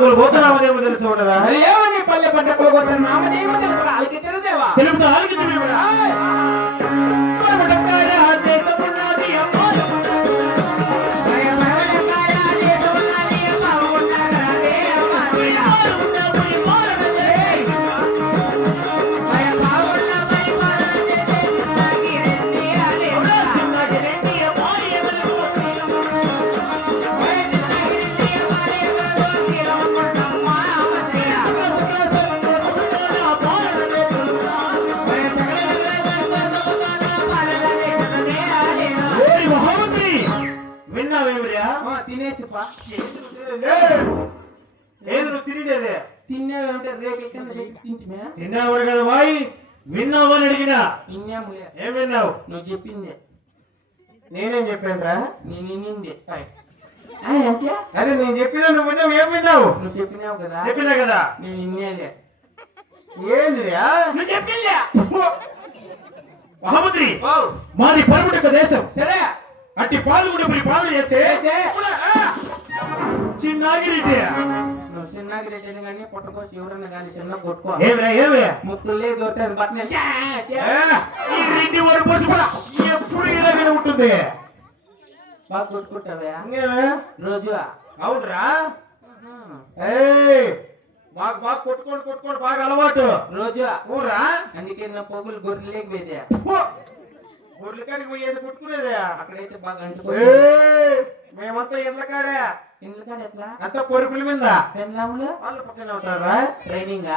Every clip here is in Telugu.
పలుకులు పోతున్నామదేమో తెలుసు ఉండదా? ఏమని పల్లె పంటకులు తెలుదేవా తెలుపుతా ఆలకించమేమిరా? తినేదే తినేవంటే రేగైతే తింటిమే తిన్నావు కదా వాయి విన్నావు అని అడిగినా. తిన్నాములే ఏం విన్నావు? నువ్వు చెప్పిందే. నేనేం చెప్పానురా? నేను వినిందే. అదే నేను చెప్పినా నువ్వు విన్నావు? ఏం విన్నావు? నువ్వు చెప్పినావు కదా. చెప్పినా కదా? నేను వినేదే ఏందిరా? నువ్వు చెప్పిందే. మహామంత్రి మాది పరముటక దేశం. సరే. అట్టి పాల్గొండ మరి పాలన చేస్తే చిన్నాగిరెడ్డి నువ్వు చిన్నగా రేటైనా కానీ పుట్టకోసి ఎవరన్నా కానీ చిన్న కొట్టుకో. ముక్కులు లేదు బట్టనే ఈ రెడ్డి వాడు పోసి కూడా ఎప్పుడు ఇలాగే ఉంటుంది? బాగా కొట్టుకుంటావా? రోజు అవునరా బాగా బాగా కొట్టుకోండి కొట్టుకోండి బాగా అలవాటు. రోజు ఊరా? అందుకే నా పొగులు గొర్రెలేకి పోయితే గొడ్లకాడికి పోయేది కొట్టుకునేదే అక్కడైతే బాగా అంటుకో మేమంతా ఇళ్ళ కాడే అంతా కొరుకుల మీద? వాళ్ళ పక్కనే ఉంటారా? ట్రైనింగ్?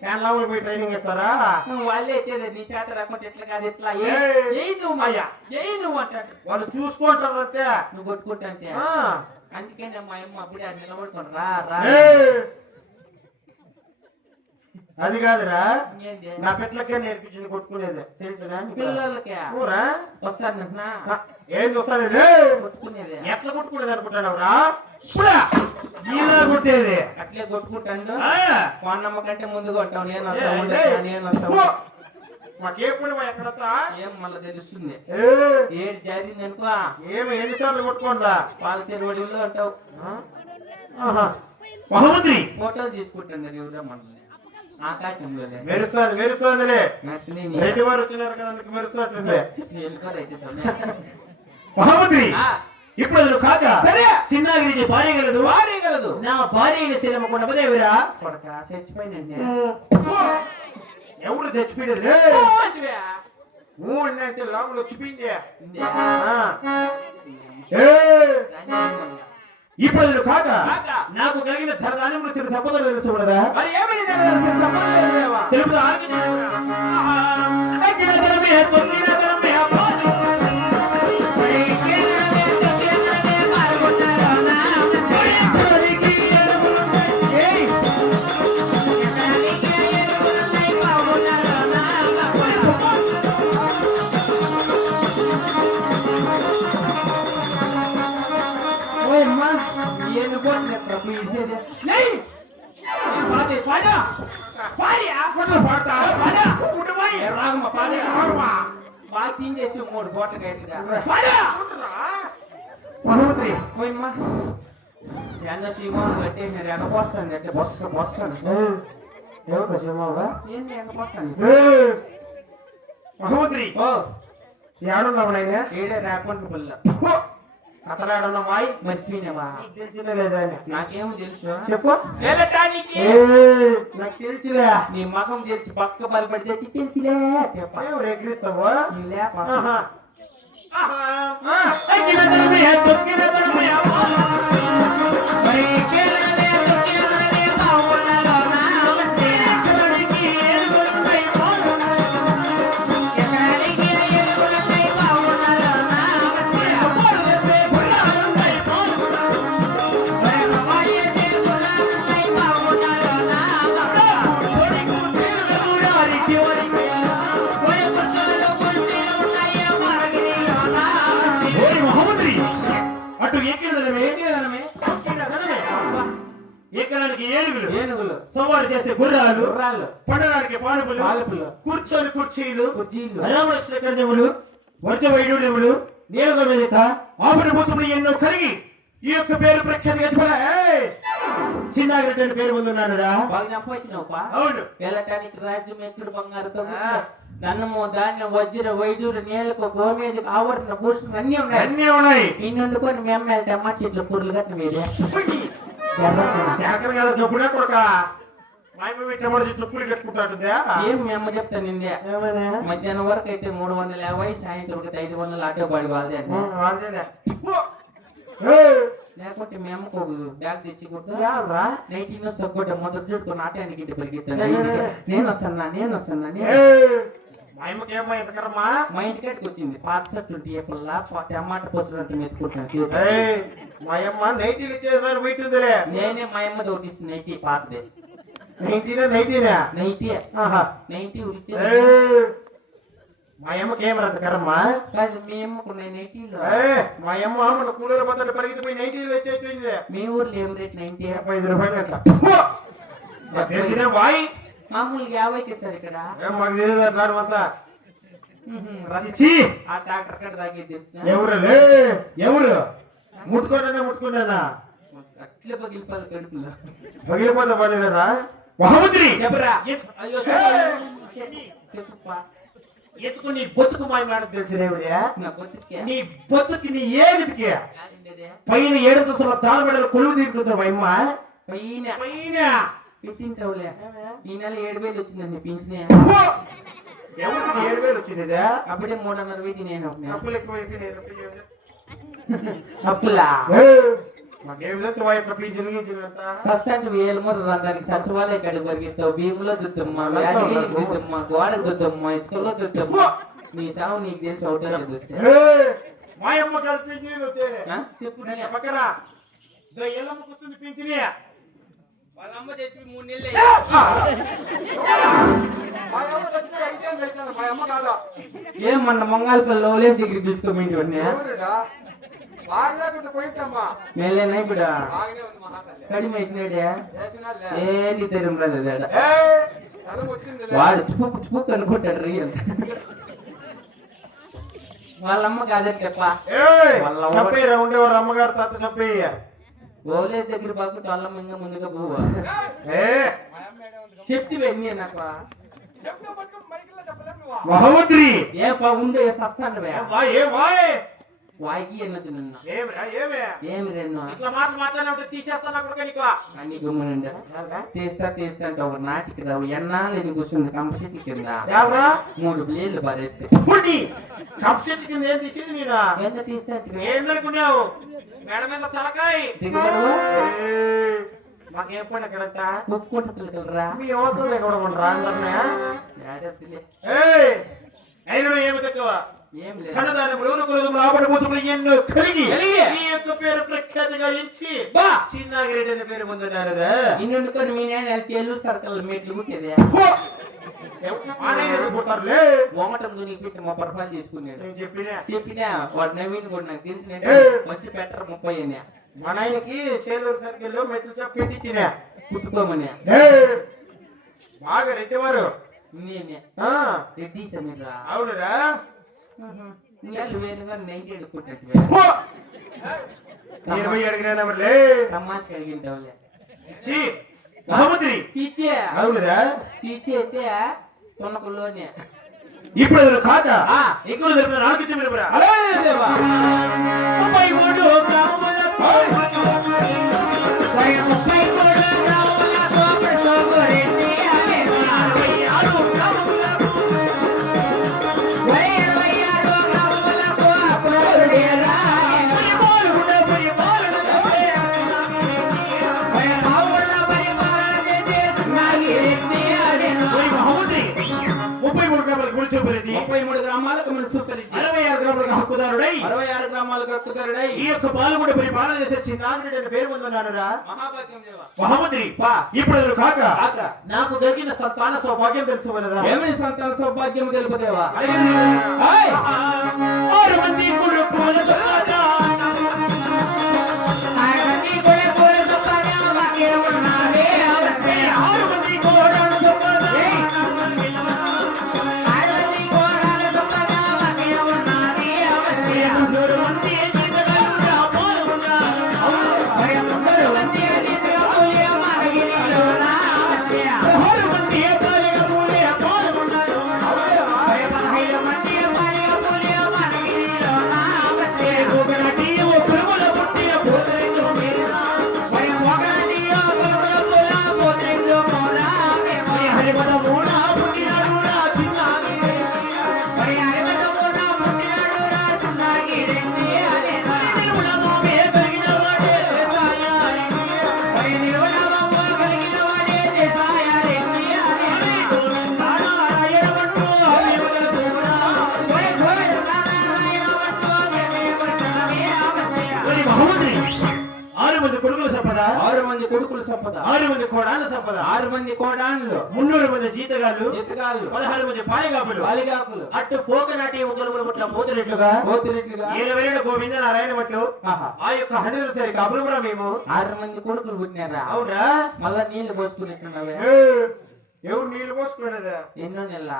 ఫ్యాన్ లావులు పోయి ట్రైనింగ్ ఇస్తారా? వాళ్ళే ఇచ్చేది నీ చేత రాకుంటే ఎట్లా కాదు ఎట్లా. ఏ నువ్వు మాయా ఏ నువ్వు అంటాడు వాళ్ళు చూసుకుంటారు అంతే. నువ్వు కొట్టుకుంటా అంటే. అందుకే మా అమ్మ అప్పుడే అది నిలబడుకోండి రా రా. అది కాదురా? నా పెట్లకే నేర్పించింది కొట్టుకునేది. తెలుసురా నీకు? పిల్లలకే. ఊరా? వస్తారు నా ఆ, ఏం చూస్తాను ఎట్లా కొట్టుకునేది అనుకుంటాను రా? ఇప్పుడా? ఇలా కొట్టేది. అట్లే కొట్టుకుంటాను. కోన్నమ్మ కంటే ముందుగా ఉంటావు నేను వస్తా ఏయ్, ఉండొస్తా, ఏయ్. నేను వస్తా పో. మాకే పుణ్యం ఎక్కడతా ఏం మళ్ళీ తెలుస్తుంది? ఏడు జరిగింది అనుకో? ఏమి ఎన్నిసార్లు కొట్టుకోండిరా పాలసేరు ఒడిలో అంటావు. ఆహా. మహామంత్రి ఫోటోలు తీసుకుంటాను ఎవరో మనల్ని మెరుస్తానులే నర్సిని రెడ్డి వారు వచ్చినారు కదా అందుకు మెరుస్తున్నట్టుంది వెళ్ళిపోరైతే మహామంత్రి ఇప్పుడు నువ్వు కాక సరే. చిన్నగిరి భార్య గలదు వారేయగలదు నా భార్య కొడక చచ్చిపోయిందండి ఎవరు అంటే లోపల వచ్చిపోయింది. ఆ. ఇప్పుడు కాక. నాకు కలిగిన ధరదాని తిరు సంపద తెలుసు కూడదా మరి ఏమైంది? లేవా మహామంత్రి ఓయమ్మా ఎన్న సీమాను కట్టేసినారు ఎగపోస్తాను అంటే బొస్స బొస్సాను ఎవరు చెప్పావా ఏంది ఎగపోస్తాను మహామంత్రి ఓ. ఏడున్నావు నాయన? ఏడే రాకుండా పుల్ల. అతను ఏడున్నావాయి మర్చిపోయినావా తెలిసిన లేదా అని. నాకేమో తెలుసు? చెప్పు. వెళ్ళటానికి ఏయ్, నాకు తెలిసిలే. నీ మగం తెలిసి పక్క బలపడితే చెప్ప. ఎక్కిరిస్తావు నీ తొక్కిన ధరమే, మరి కేరళే, చేసే గుర్రాలు పండడానికి పాలుపులు కూర్చొని కుర్చీలు రామలక్ష్మణ కర్ణములు వర్జ వైడూర్యములు నీలగ వేదిక ఆపణ ఎన్నో కలిగి ఈ యొక్క పేరు ప్రఖ్యాతి చిన్నాగిరెడ్డి అని పేరు చెప్పొచ్చినావుపా అవును. వెళ్ళటానికి రాజ్యం ఎత్తుడు బంగారుతో ధనము ధాన్యం వజ్ర వైద్యుడు నేలకు గోమేది ఆవరణ భూషణ అన్ని ఉన్నాయి. అన్నీ ఉన్నాయి. నిన్నుకొని మేము వెళ్తామా చెట్లు పుర్లు కట్టిన మీదే చెప్పుడే కొడుక. ఏం మేము చెప్తా నిందే? ఏమనే? మధ్యాహ్నం వరకు అయితే మూడు వందల యాభై సాయంత్రం వరకు ఐదు వందలు ఆటో పడి వాళ్ళదే. లేకుంటే మేము ఒక బ్యాగ్ తెచ్చి నైటీలో సబ్బుట మొదటి చూడుకుని ఆటానికి ఇంటి పరిగెత్తాను నేను వస్తున్నా నేను వస్తున్నా మా ఇంటికాడికి వచ్చింది. పాత చెట్లు టీపల్లా టమాటా పసులు మెచ్చుకుంటున్నాను నైటీలు ఇచ్చేసారి పోయితుందిలే నేనే మా అమ్మ తోటిస్తుంది నైటీ పాతదే. నైటీనా నైటీనా నైటీ ఆహా. నైటీ ఉడితే ఏయ్, మాయమ్మకి ఏమరా అంత కర్మా కాదు మేము కొన్ని నైటీలో ఏయ్, మాయమ్మ మన కూలీల పద్ధతి పరిగెత్తిపోయి నైటీలు వచ్చేసింది. మీ ఊర్లో ఏం రేట్ నైన్టీ? డెబ్బై ఐదు రూపాయలు అట్లా. నాకు తెలిసిన వాయి. మామూలుగా యాభైకి ఇస్తారు ఇక్కడ. ఏం మాకు తెలియదు సార్ అంతా. ఉహుం, రా- ఛీ! ఆ డాక్టర్ కాడ తాగేది తెలిసిన? ఎవరు? లే ఎవరు? ముట్టుకోనన్నా ముట్టుకున్నానా అట్లే పగిలిపోవాలి కడుపులో. పగిలిపోతే పడలేదా అయ్యో చెప్పుపా ఎత్తుకుని బతుకు మాయమాడ తెలిసిన ఎవరియా నా బతుకే నీ నీ ఏదికి? పైన ఏడు దశల తాళబెడలు కొలువు తీరుతుందా మయమ్మ పైన? పైన. పెట్టింటావులే. ఈ నెల ఏడు వేలు వచ్చిందండి పింఛనే. ఎవరికి ఏడు వేలు వచ్చిందిదా? అప్పుడే మూడున్నర వేది నేను అప్పులు ఎక్కువైపోయినాయి అప్పులా మాకేం తెలుసు వాయి ప్రపంచం గురించి ఫస్ట్ వేల మంది దానికి సచివాలయ కడిగి పరిగెత్తావు. భీములో దుద్దమ్మా వ్యాధి దుద్దమ్మా గోడ దుద్దమ్మా ఇసుకలో దుద్దమ్మా. నీ సావు నీకు తెలిసి అవుతానే చూస్తే. మాయమ్మ కలిపి వచ్చేది ఆ? చెప్పు నీ అమ్మ. పక్కరా ఇదో ఎల్లమ్మ కూర్చుంది పింఛని వాళ్ళ అమ్మ తెచ్చి మూడు నెలలు. మా అమ్మ కాదా. ఏమన్నా మంగాళపల్లి లోలేజ్ దగ్గర తీసుకోమంటే కడిమి వేసినాడే ఏ నీ తెరం రాదు ఆడ. వాడు చుపుక్ చుపుక్ అనుకుంటాడు రియల్ వాళ్ళమ్మ కాదే చెప్పా. ఉండేవారు అమ్మగారు తాత చెప్పయ్య లోలేజ్ దగ్గర బాగుంటే వాళ్ళమ్మ ఇంకా ముందుగా పోవా. చెప్తే ఎన్ని నాకు. మహమ్మద్రి. ఏ పా ఉండే సస్తాను ఏ వాయ్. వాయికి ఎన్నది నిన్న ఏమే ఇట్లా మాటలు మాట్లాడినప్పుడు తీసేస్తాను అక్కడ నీకు? అన్ని గమ్మునుండ. తీస్తా తీస్తా అంటే ఒక నాటికి రావు. ఎన్నాళ్ళు ఎన్ని కూర్చుంది? కంపసిటీ కింద. మూడు బ్లేడ్లు పారేస్తే పుట్టి కప్ చెట్టు కింద ఏం తీసేది నేను? ఎంత తీస్తా మేడ మీద తలకాయ. మాకేం పని అక్కడంతా ఒప్పుకుంటూ పిల్లకలరా మీ అవసరం ఏమి తక్కువ? ఏం లేదు. కన్నదానములు నకులములు ఆపడ మోసములు ఎన్నో కలిగి యొక్క పేరు ప్రఖ్యాతిగా ఎంచి బా. చిన్నాగిరెడ్డి అనే పేరు పొందినారు ఇన్నుకొని మీ నేను సర్కల్ మెట్లు కుట్టేదే పోతారులే మొమటం దునికి పెట్టి మా నేను చెప్పినా? చెప్పినా? వాడు నవీన్ కూడా నాకు తెలిసిన. ఫస్ట్ పెట్టరు ముప్పై అని మా నాయనకి చేలూరు సర్కిల్లో మెట్లు చెప్పి పెట్టించినా. కుట్టుకోమని బాగా రెడ్డివారు. నేనే. రెడ్డి సమీరా. అవునురా. నీళ్ళు వేరుగా నైట్ ఎడుకుంటే పో. నేను పోయి అడిగినా మళ్ళీ తమాష కలిగింటావులే ఛీ, మహమ్మద్రి తీర్చే అవునురా తీర్చి అయితే తొన్నకుల్లోనే ఇప్పుడు అది కాక ఇక్కడ జరిపిన నాలుగు ఇచ్చి మీరు ముప్పై మూడు గ్రామాలకు మన సూపరెడ్డి అరవై ఆరు గ్రాములకు హక్కుదారుడై. అరవై ఆరు గ్రామాలకు హక్కుదారుడై. ఈ యొక్క పాల్గొండ పరిపాలన చేసే చిన్నారెడ్డి అనే పేరు దేవా. మహమ్మద్రి ఇప్పుడు కాక. కాక. నాకు జరిగిన సంతాన సౌభాగ్యం తెలుసు కదా ఏమని సంతాన సౌభాగ్యం తెలుపుదేవా! ఆరు మంది ఆరు మంది కొడుకుల సంపద. ఆరు మంది కోడాల సంపద. ఆరు మంది కోడాన్లు. మున్నూరు మంది జీతగాళ్ళు. జీతగాళ్ళు. పదహారు మంది పాయగాపులు. బాలిగాకులు అట్టు పోకనాటి ఉదలముల పట్ల పోతున్నట్లుగా? పోతున్నట్లుగా? ఏలవేళ గోవింద నారాయణ ఆహా. ఆ యొక్క హరిదల సరికి అభివృరా మేము. ఆరు మంది కొడుకులు పుట్టినారా? అవునా? మళ్ళా నీళ్ళు పోసుకున్నట్టున్నావే? ఎవరు నీళ్ళు పోసుకునేదా ఎన్నో నెల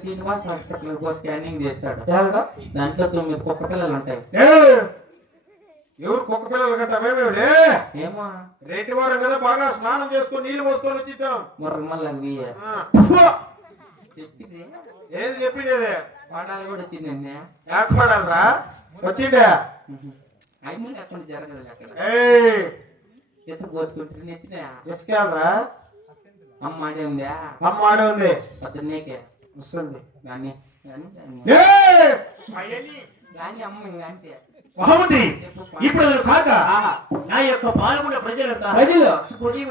శ్రీనివాస్ హాస్పిటల్ స్కానింగ్ చేశాడు. దాంట్లో తొమ్మిది కుక్క పిల్లలు ఉంటాయి. ఎవరు కుక్క పిల్లలు గట్ట మేమేలే ఏమో. రేటి వారం కదా బాగా స్నానం చేసుకొని నీళ్ళు పోసుకొని వచ్చిద్దాం! చెప్పింది ఏది చెప్పిండేది? పాడాలు కూడా వచ్చిందండి. ఏర్పడాలరా వచ్చిండే? అన్ని అక్కడ జరగదు అక్కడ. పోసుకుంటే నెత్తిన. ఇసుకేలరా అమ్మ అడే ఉందా? అమ్మాడే ఉంది. పొద్దున్నేకే వస్తుంది. కానీ కానీ అమ్మ ఇంకా బాగుంది. ఇప్పుడు కాక. నా యొక్క పాల్గొన్న ప్రజలంతా ప్రజలు.